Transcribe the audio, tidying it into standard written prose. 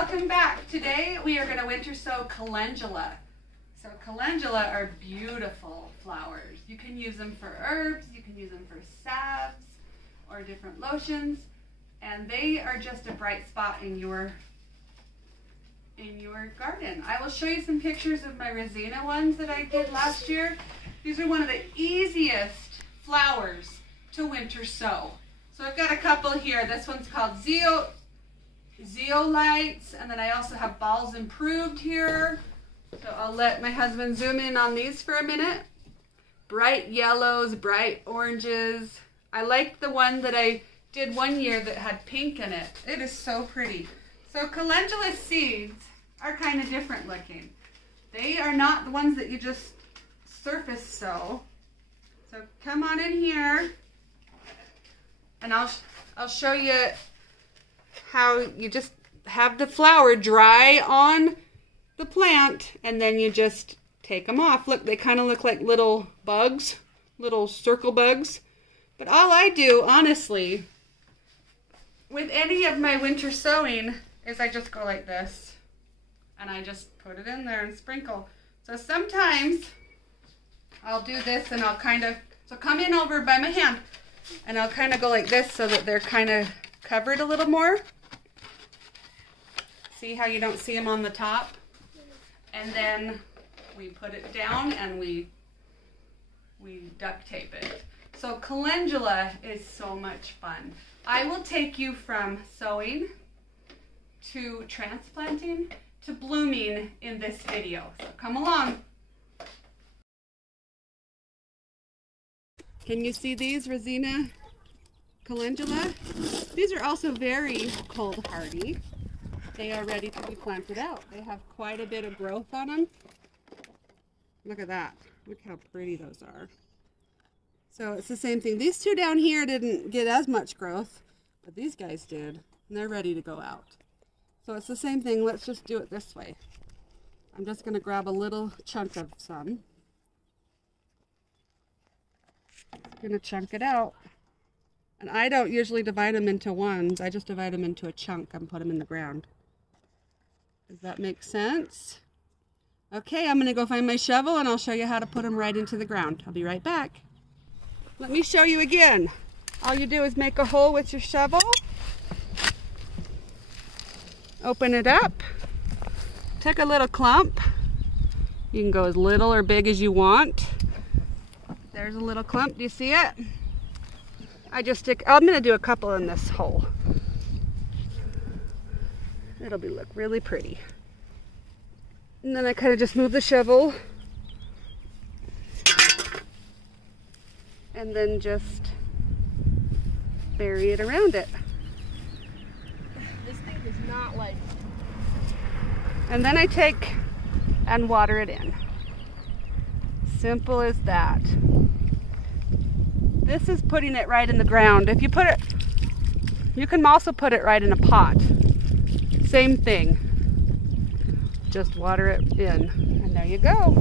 welcome back. Today we are going to winter sow calendula. So calendula are beautiful flowers. You can use them for herbs, you can use them for salves or different lotions, and they are just a bright spot in your garden. I will show you some pictures of my Resina ones that I did last year. These are one of the easiest flowers to winter sow. So I've got a couple here. This one's called Zeolites, and then I also have Balls Improved here. So I'll let my husband zoom in on these for a minute. Bright yellows, bright oranges. I like the one that I did one year that had pink in it. It is so pretty. So calendula seeds are kind of different looking. They are not the ones that you just surface sow. So come on in here, and I'll show you how you just have the flower dry on the plant, and then you just take them off. Look, they kind of look like little bugs, little circle bugs. But all I do, honestly, with any of my winter sowing is I just go like this, and I just put it in there and sprinkle. So sometimes I'll do this, and I'll kind of, so come in over by my hand, and I'll kind of go like this so that they're kind of covered a little more. See how you don't see them on the top? And then we put it down and we duct tape it. So calendula is so much fun. I will take you from sowing to transplanting to blooming in this video. So come along. Can you see these Resina calendula? These are also very cold hardy. They are ready to be planted out. They have quite a bit of growth on them. Look at that. Look how pretty those are. So it's the same thing. These two down here didn't get as much growth, but these guys did, and they're ready to go out. So it's the same thing. Let's just do it this way. I'm just going to grab a little chunk of some. I'm going to chunk it out. And I don't usually divide them into ones. I just divide them into a chunk and put them in the ground. Does that make sense? Okay, I'm going to go find my shovel, and I'll show you how to put them right into the ground. I'll be right back. Let me show you again. All you do is make a hole with your shovel. Open it up. Take a little clump. You can go as little or big as you want. There's a little clump. Do you see it? I'm going to do a couple in this hole. It'll look really pretty. And then I kind of just move the shovel. And then just bury it around it. This thing does not like. And then I take and water it in. Simple as that. This is putting it right in the ground. If you put it, you can also put it right in a pot. Same thing. Just water it in, and there you go.